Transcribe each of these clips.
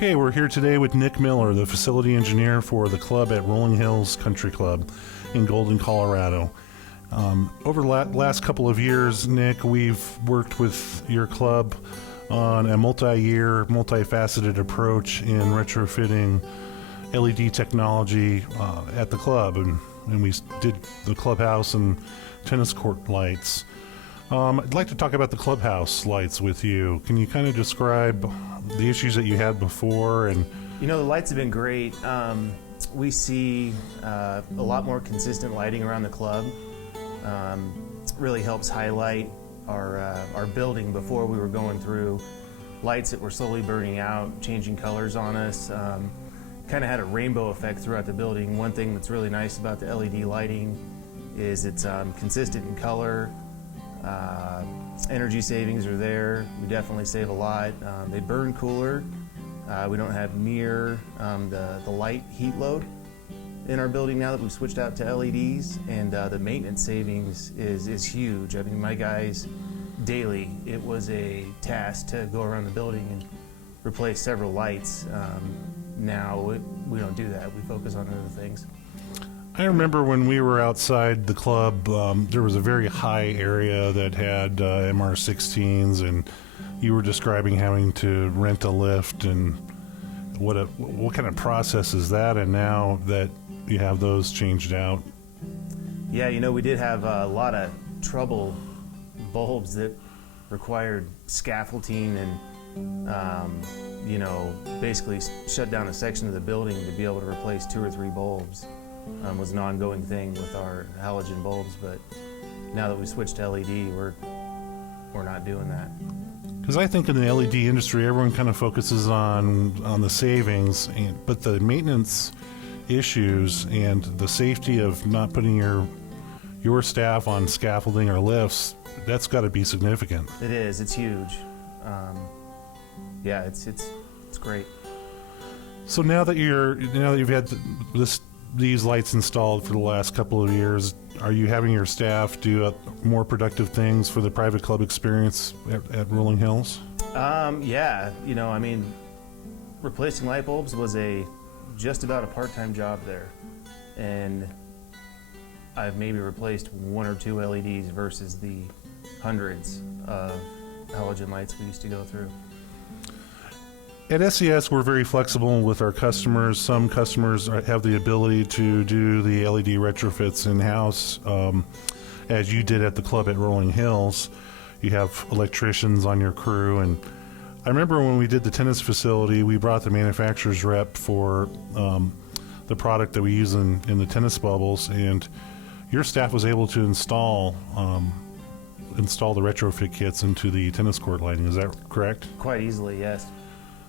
Okay, we're here today with Nick Miller, the facility engineer for the club at Rolling Hills Country Club in Golden, Colorado. Over the last couple of years, Nick, we've worked with your club on a multi-year, multifaceted approach in retrofitting LED technology at the club, and we did the clubhouse and tennis court lights. I'd like to talk about the clubhouse lights with you. Can you kind of describe the issues that you had before? And you know, the lights have been great. We see a lot more consistent lighting around the club. Really helps highlight our building. Before, we were going through lights that were slowly burning out, changing colors on us. Kind of had a rainbow effect throughout the building. One thing that's really nice about the LED lighting is it's consistent in color. Energy savings are there. We definitely save a lot. They burn cooler. We don't have near the light heat load in our building now that we've switched out to LEDs, and the maintenance savings is huge. I mean, my guys daily, it was a task to go around the building and replace several lights. Now we don't do that. We focus on other things. I remember when we were outside the club, there was a very high area that had MR16s, and you were describing having to rent a lift, and what kind of process is that? And now that you have those changed out? Yeah, you know, we did have a lot of trouble bulbs that required scaffolding and you know, basically shut down a section of the building to be able to replace 2 or 3 bulbs. Was an ongoing thing with our halogen bulbs, but now that we switched to LED, we're not doing that. Because I think in the LED industry, everyone kind of focuses on the savings, but the maintenance issues and the safety of not putting your staff on scaffolding or lifts, that's got to be significant. It is. It's huge. Yeah, it's great. So now that you've had these lights installed for the last couple of years, are you having your staff do more productive things for the private club experience at Rolling Hills? Yeah, you know, I mean, replacing light bulbs was just about a part-time job there, and I've maybe replaced 1 or 2 LEDs versus the hundreds of halogen lights we used to go through. At SES, we're very flexible with our customers. Some customers have the ability to do the LED retrofits in-house, as you did at the club at Rolling Hills. You have electricians on your crew, and I remember when we did the tennis facility, we brought the manufacturer's rep for the product that we use in the tennis bubbles, and your staff was able to install the retrofit kits into the tennis court lighting. Is that correct? Quite easily, yes.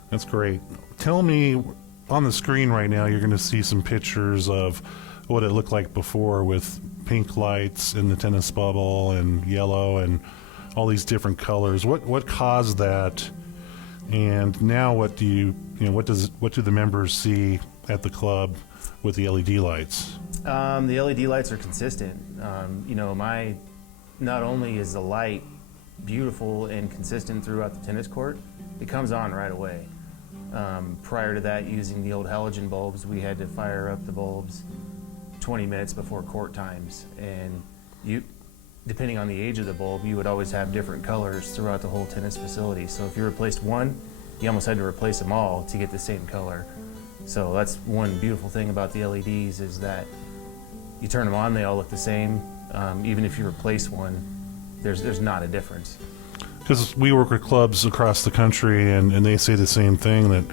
That's great. Tell me, on the screen right now, you're going to see some pictures of what it looked like before with pink lights in the tennis bubble and yellow and all these different colors. What caused that? And now what do what do the members see at the club with the LED lights? The LED lights are consistent. You know, not only is the light beautiful and consistent throughout the tennis court, it comes on right away. Prior to that, using the old halogen bulbs, we had to fire up the bulbs 20 minutes before court times, and depending on the age of the bulb, you would always have different colors throughout the whole tennis facility. So if you replaced one, you almost had to replace them all to get the same color. So that's one beautiful thing about the LEDs, is that you turn them on, they all look the same. Even if you replace one, there's not a difference. Because we work with clubs across the country, and they say the same thing, that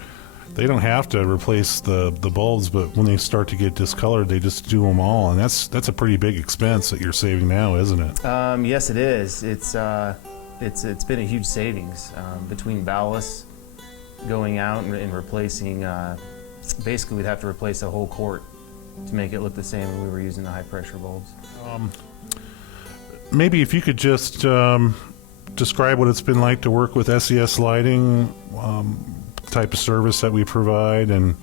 they don't have to replace the bulbs, but when they start to get discolored, they just do them all, and that's a pretty big expense that you're saving now, isn't it? Yes, it is. It's been a huge savings between ballasts going out and replacing. Basically, we'd have to replace the whole court to make it look the same when we were using the high pressure bulbs. Maybe if you could just describe what it's been like to work with SES Lighting, type of service that we provide, and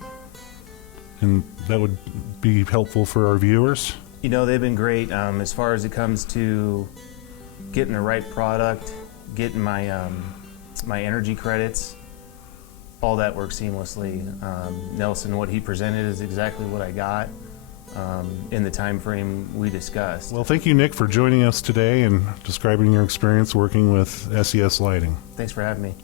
that would be helpful for our viewers. You know, they've been great as far as it comes to getting the right product, getting my energy credits. all that worked seamlessly. Nelson, what he presented is exactly what I got in the time frame we discussed. Well, thank you, Nick, for joining us today and describing your experience working with SES Lighting. Thanks for having me.